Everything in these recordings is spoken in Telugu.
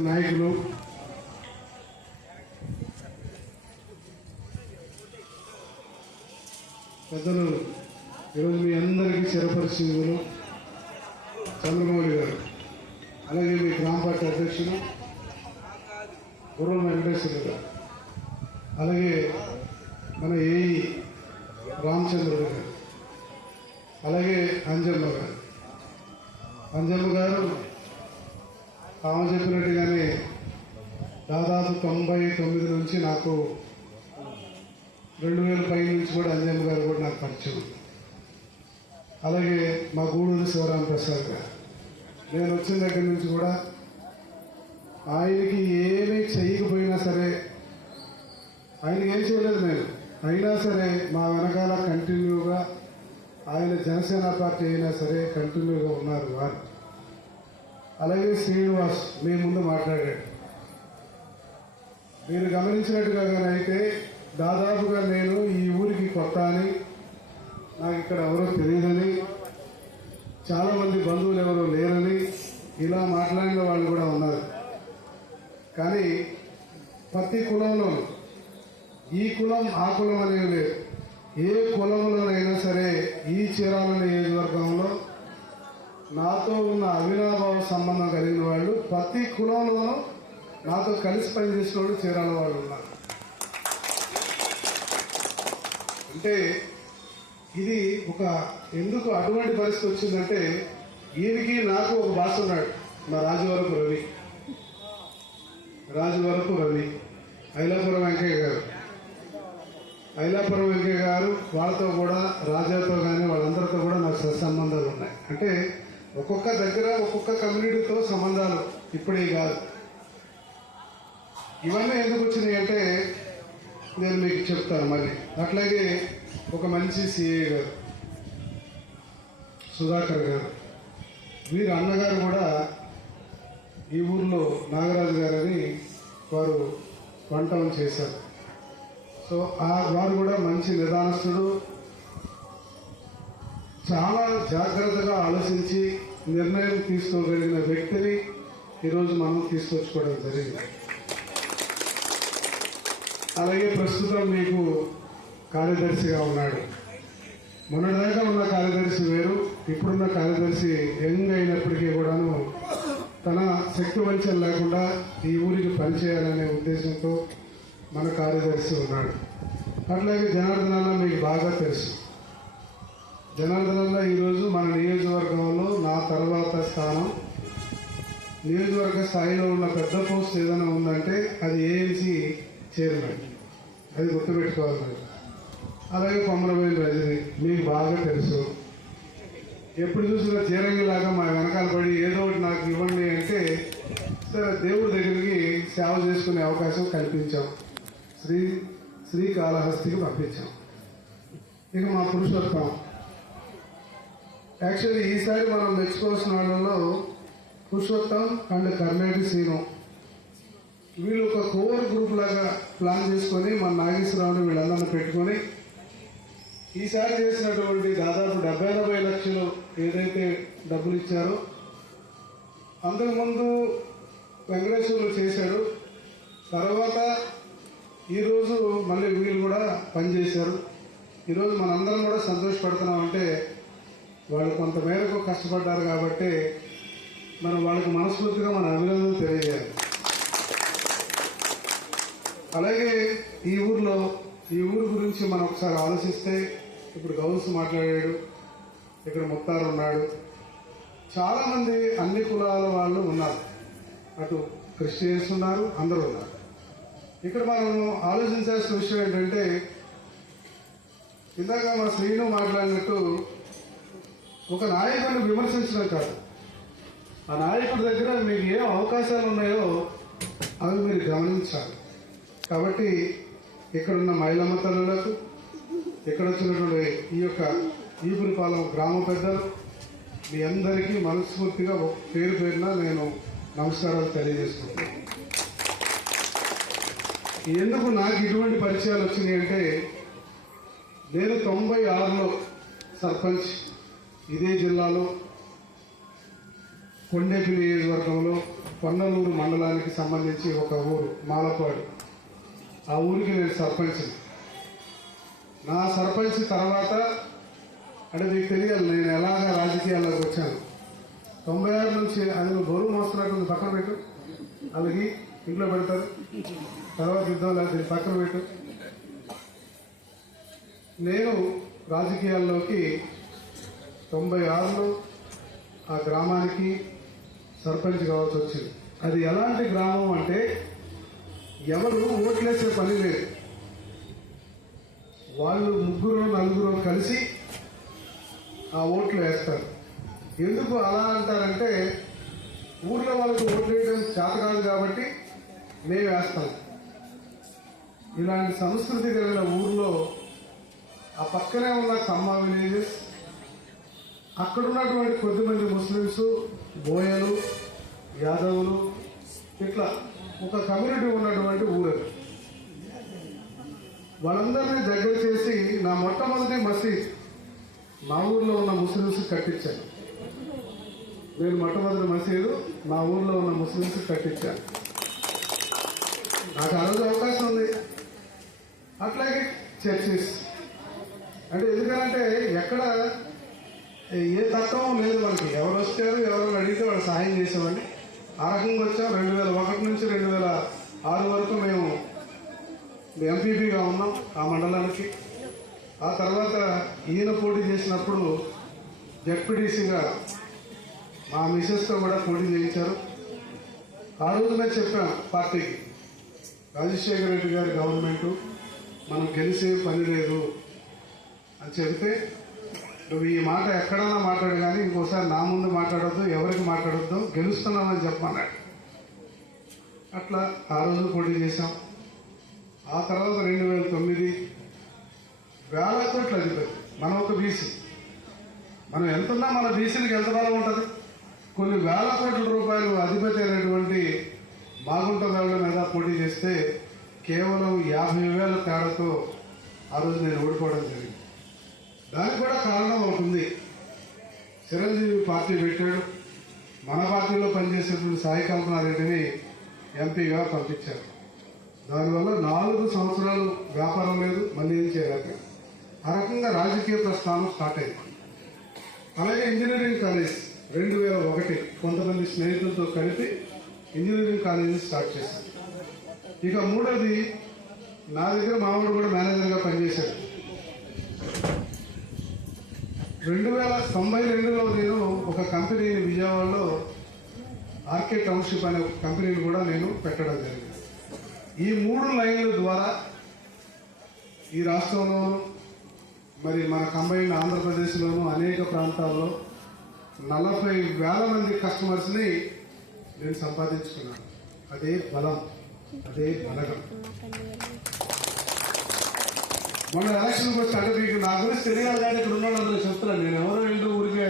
నాయకులు పెద్దలు ఈరోజు మీ అందరికీ చిరపరిచితులు చంద్రమౌళి గారు, అలాగే మీ గ్రామ పార్టీ అధ్యక్షులు గుర్రం వెంకటేశ్వర గారు, అలాగే మన ఏఈ రామచంద్రుడు గారు, అలాగే అంజమ్మ గారు. అంజమ్మ గారు ఆమె చెప్పినట్టుగానే దాదాపు 99 నుంచి నాకు 2000 పై నుంచి కూడా అంజమ్మ గారు కూడా నాకు పరిచయం. అలాగే మా గూడూరు శివరామ ప్రసాద్ గారు, నేను వచ్చిన దగ్గర నుంచి కూడా ఆయనకి ఏమీ చేయకపోయినా సరే, ఆయనకి ఏం చేయలేదు నేను, అయినా సరే మా వెనకాల కంటిన్యూగా ఆయన జనసేన పార్టీ అయినా సరే కంటిన్యూగా ఉన్నారు వారు. అలాగే శ్రీనివాస్ మీ ముందు మాట్లాడాడు. మీరు గమనించినట్టుగా అయితే దాదాపుగా నేను ఈ ఊరికి కొత్త అని, నాకు ఇక్కడ ఎవరో తెలియదని, చాలామంది బంధువులు ఎవరో లేరని ఇలా మాట్లాడిన వాళ్ళు కూడా ఉన్నారు. కానీ ప్రతి కులంలో ఈ కులం ఆ కులం అనేవి లేదు. ఏ కులంలోనైనా సరే ఈ చీరాల నియోజకవర్గంలో నాతో ఉన్న అవినాభావ సంబంధం కలిగిన వాళ్ళు ప్రతి కులంలోనూ నాతో కలిసి పనిచేసిన వాళ్ళు చీరాల వాళ్ళు ఉన్నారు. అంటే ఇది ఒక ఎందుకు అటువంటి పరిస్థితి వచ్చిందంటే, ఈయనకి నాకు ఒక భాష ఉన్నాడు, మా రాజవరపు రవి, ఐలాపురం వెంకయ్య గారు, వాళ్ళతో కూడా రాజాతో కానీ వాళ్ళందరితో కూడా నాకు సత్సంబంధాలు ఉన్నాయి. అంటే ఒక్కొక్క దగ్గర ఒక్కొక్క కమ్యూనిటీతో సంబంధాలు ఇప్పుడే కాదు. ఇవన్నీ ఎందుకు వచ్చినాయి అంటే నేను మీకు చెప్తాను మళ్ళీ. అట్లాగే ఒక మంచి సిఐ గారు సుధాకర్ గారు, వీరి అన్నగారు కూడా ఈ ఊర్లో నాగరాజు గారని వారు వంటలు చేశారు. సో వారు కూడా మంచి నిదానస్తుడు, చాలా జాగ్రత్తగా ఆలోచించి నిర్ణయం తీసుకోగలిగిన వ్యక్తిని ఈరోజు మనం తీసుకొచ్చుకోవడం జరిగింది. అలాగే ప్రస్తుతం మీకు కార్యదర్శిగా ఉన్నాడు. మొన్నటిదాకా ఉన్న కార్యదర్శి వేరు, ఇప్పుడున్న కార్యదర్శి యంగ్ అయినప్పటికీ కూడాను తన శక్తి వంచన లేకుండా ఈ ఊరికి పనిచేయాలనే ఉద్దేశంతో మన కార్యదర్శి ఉన్నాడు. అట్లాగే జనార్దనన్న మీకు బాగా తెలుసు. జనార్దనన్న ఈరోజు మన నియోజకవర్గంలో నా తర్వాత స్థానం, నియోజకవర్గ స్థాయిలో ఉన్న పెద్ద పోస్ట్ ఏదైనా ఉందంటే అది ఏఎంసీ చైర్మన్, అది గుర్తుపెట్టుకోవాలి మీరు. అలాగే కొమరవేలు రజని మీకు బాగా తెలుసు. ఎప్పుడు చూసినా చీరంగిలాగా మా వెనకాల పడి ఏదో ఒకటి నాకు ఇవ్వండి అంటే సరే దేవుడి దగ్గరికి సేవ చేసుకునే అవకాశం కల్పించాం, శ్రీకాళహస్తికి పంపించాం. ఇక మా పురుషోత్తం, యాక్చువల్లీ ఈసారి మనం మెచ్చుకోవాల్సిన వాళ్ళలో పురుషోత్తం అండ్ కర్ణాటి శ్రీను, వీళ్ళు ఒక కోర్ గ్రూప్ లాగా ప్లాన్ చేసుకొని మన నాగేశ్వరరావుని వీళ్ళందరినీ పెట్టుకొని ఈసారి చేసినటువంటి దాదాపు 70-80 లక్షలు ఏదైతే డబ్బులు ఇచ్చారో, అంతకుముందు వెంకటేశ్వర్లు చేశాడు, తర్వాత ఈరోజు మళ్ళీ వీళ్ళు కూడా పనిచేశారు. ఈరోజు మనందరం కూడా సంతోషపడుతున్నామంటే వాళ్ళు కొంత మేరకు కష్టపడ్డారు కాబట్టి మనం వాళ్ళకి మనస్ఫూర్తిగా మన అభినందనలు తెలియజేయాలి. అలాగే ఈ ఊరు గురించి మనం ఒకసారి ఆలోచిస్తే, ఇప్పుడు గౌస్ మాట్లాడాడు, ఇక్కడ ముత్తారు ఉన్నాడు, చాలామంది అన్ని కులాల వాళ్ళు ఉన్నారు, అటు క్రిస్టియన్స్ ఉన్నారు, అందరూ ఉన్నారు. ఇక్కడ మనం ఆలోచించాల్సిన విషయం ఏంటంటే, ఇందాక మా శ్రీను మాట్లాడినట్టు ఒక నాయకుడిని విమర్శించడం కాదు, ఆ నాయకుడి దగ్గర మీకు ఏ అవకాశాలు ఉన్నాయో అవి మీరు గమనించాలి. కాబట్టి ఇక్కడున్న మహిళమ్మ తల్లులకు, ఇక్కడ వచ్చినటువంటి ఈ యొక్క ఈపురిపాలెం గ్రామ పెద్దలు, మీ అందరికీ మనస్ఫూర్తిగా పేరు పేరున నేను నమస్కారాలు తెలియజేస్తున్నాను. ఎందుకు నాకు ఇటువంటి పరిచయాలు వచ్చినాయి అంటే, నేను 96లో సర్పంచ్, ఇదే జిల్లాలో కొండేపి నియోజకవర్గంలో పొన్నలూరు మండలానికి సంబంధించి ఒక ఊరు మాలపాడు. ఆ ఊరికి నేను సర్పంచ్. నా సర్పంచ్ తర్వాత అంటే మీకు తెలియాలి నేను ఎలాగ రాజకీయాల్లోకి వచ్చాను. 96 నుంచి అది బరువు మోస్తున్నట్టు పక్కన పెట్టు, అలాగే ఇంట్లో పెడతారు, తర్వాత యుద్ధం లేదు పక్కన పెట్టు. నేను రాజకీయాల్లోకి 96లో ఆ గ్రామానికి సర్పంచ్ కావాల్సి వచ్చింది. అది ఎలాంటి గ్రామం అంటే ఎవరు ఓట్లేసే పని లేదు. వాళ్ళు 3-4 కలిసి ఆ ఓట్లు వేస్తారు. ఎందుకు అలా అంటారంటే ఊర్లో వాళ్ళకి ఓట్లు వేయడం చేత కాదు కాబట్టి మేము వేస్తాం. ఇలాంటి సంస్కృతి కలిగిన ఊర్లో ఆ పక్కనే ఉన్న కమ్మ విలేజెస్, అక్కడ ఉన్నటువంటి కొద్దిమంది ముస్లిమ్స్, బోయలు, యాదవులు, ఇట్లా ఒక కమ్యూనిటీ ఉన్నటువంటి ఊరు. వాళ్ళందరినీ దగ్గర చేసి నా మొట్టమొదటి మసీద్ మా ఊర్లో ఉన్న ముస్లిమ్స్ కట్టించాను. నేను మొట్టమొదటి మసీదు మా ఊర్లో ఉన్న ముస్లిమ్స్ కట్టించాను. నాకు ఆ రోజు అవకాశం ఉంది. అట్లాగే చర్చెస్ అంటే ఎందుకంటే ఎక్కడ ఏ తత్వం లేదు మనకి. ఎవరు వచ్చారు ఎవరు అడిగితే వాళ్ళు సహాయం చేసేవాడిని. ఆ రకంగా వచ్చాం. 2001 నుంచి 2006 వరకు మేము ఎంపీపీగా ఉన్నాం ఆ మండలానికి. ఆ తర్వాత ఈయన పోటీ చేసినప్పుడు జెడ్పీటీసీగా మా మిసెస్తో కూడా పోటీ చేయించారు. ఆ రోజు మేము చెప్పాం పార్టీకి, రాజశేఖర రెడ్డి గారి గవర్నమెంటు మనం గెలిసే పని లేదు అని చెబితే, నువ్వు ఈ మాట ఎక్కడన్నా మాట్లాడు కానీ ఇంకోసారి నా ముందు మాట్లాడొద్దు, ఎవరికి మాట్లాడొద్దు, గెలుస్తున్నామని చెప్పమన్నాడు. అట్లా ఆ రోజు పోటీ చేశాం. ఆ తర్వాత 2009 వేల కోట్లు అధిపతి. మనం ఒక బీసీ, మనం ఎంతున్నా మన బీసీలకు ఎంత బలం ఉంటుంది. కొన్ని వేల కోట్ల రూపాయలు అధిపతి అయినటువంటి మాగుంట వేళ్ల మీద పోటీ చేస్తే కేవలం 50,000 తేడాతో ఆ రోజు నేను ఓడిపోవడం జరిగింది. దానికి కూడా కారణం ఒకటి ఉంది. చిరంజీవి పార్టీ పెట్టాడు. మన పార్టీలో పనిచేసేటువంటి సాయి కల్పనారెడ్డిని ఎంపీగా పంపించారు. దానివల్ల 4 సంవత్సరాలు వ్యాపారం లేదు, మళ్ళీ ఏం చేయలేక ఆ రకంగా రాజకీయ ప్రస్థానం స్టార్ట్ అయింది. అలాగే ఇంజనీరింగ్ కాలేజ్ 2001 కొంతమంది స్నేహితులతో కలిపి ఇంజనీరింగ్ కాలేజీ స్టార్ట్ చేశాను. ఇక మూడోది, నా దగ్గర మామూలు కూడా మేనేజర్గా పనిచేశాడు. 1992లో నేను ఒక కంపెనీని విజయవాడలో ఆర్కే టౌన్షిప్ అనే ఒక కంపెనీని కూడా నేను పెట్టడం జరిగింది. ఈ 3 లైన్ల ద్వారా ఈ రాష్ట్రంలోనూ మరి మన కంబైన్డ్ ఆంధ్రప్రదేశ్లోనూ అనేక ప్రాంతాల్లో 40,000 మంది కస్టమర్స్ని నేను సంపాదించుకున్నాను. అదే బలం, అదే బలగం. మొన్న ఎలక్షన్కి వచ్చి అంటే మీకు నా గురించి తెలియాలి కానీ ఇక్కడ ఉన్న వాళ్ళందరూ చెప్తున్నాను. నేను ఎవరో వెళ్ళి ఊరికే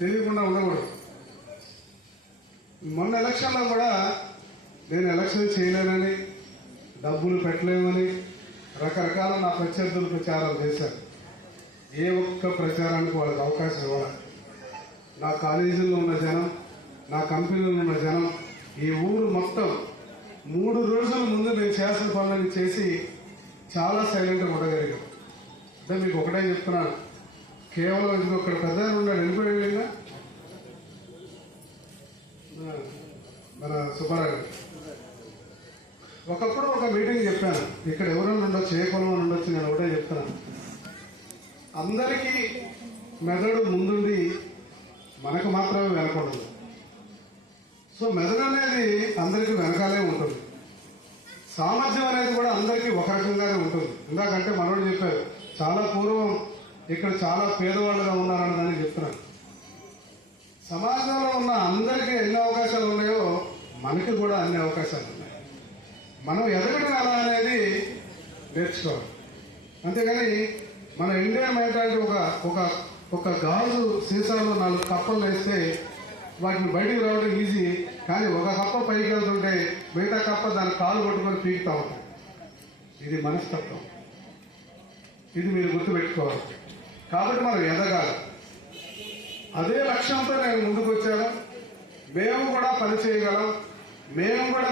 తెలియకుండా ఉండకూడదు. మొన్న ఎలక్షన్లో కూడా నేను ఎలక్షన్ చేయలేనని, డబ్బులు పెట్టలేమని రకరకాల నా ప్రత్యర్థులు ప్రచారాలు చేశారు. ఏ ఒక్క ప్రచారానికి వాళ్ళకి అవకాశం ఇవ్వాలి. నా కాలేజీలో ఉన్న జనం, నా కంపెనీలో ఉన్న జనం, ఈ ఊరు మొత్తం 3 రోజుల ముందు నేను చేసిన పనులని చేసి చాలా సైలెంట్గా ఉండగలిగాం. అంటే మీకు ఒకటే చెప్తున్నాను, కేవలం ఇది ఒకటి పెద్ద ఉన్నాడు వెళ్ళిపోయిందా మన సుబ్బారావు. ఒకప్పుడు ఒక మీటింగ్ చెప్పాను, ఇక్కడ ఎవరైనా ఉండొచ్చు, ఏ కులం ఉండొచ్చు, నేను ఒకటే చెప్తున్నాను, అందరికీ మెదడు ముందుండి మనకు మాత్రమే వెనకూడదు. సో మెదడు అనేది అందరికీ వెనకాలే ఉంటుంది. సామర్థ్యం అనేది కూడా అందరికీ ఒక రకంగానే ఉంటుంది. ఇందాకంటే మనోడు చెప్పారు, చాలా పూర్వం ఇక్కడ చాలా పేదవాళ్ళుగా ఉన్నారని దాన్ని చెప్తున్నాను. సమాజంలో ఉన్న అందరికీ ఎన్ని అవకాశాలు ఉన్నాయో మనకి కూడా అన్ని అవకాశాలు ఉన్నాయి. మనం ఎదగడం ఎలా అనేది నేర్చుకోవాలి. అంతేగాని మన ఇండియా మెంటాలిటీ ఒక గాజు సీసాలో 4 కప్పలు వేస్తే వాటిని బయటికి రావడం ఈజీ, కానీ ఒక కప్ప పైకి వెళ్తుంటే మిగతా కప్ప దాని కాలు కొట్టుకొని పీకుతా ఉంటాయి. ఇది మనస్తత్వం. ఇది మీరు గుర్తుపెట్టుకోవాలి. కాబట్టి మనం ఎదగాలి. అదే లక్ష్యంతో నేను ముందుకు వచ్చాను. మేము కూడా పని చేయగలం, మేము కూడా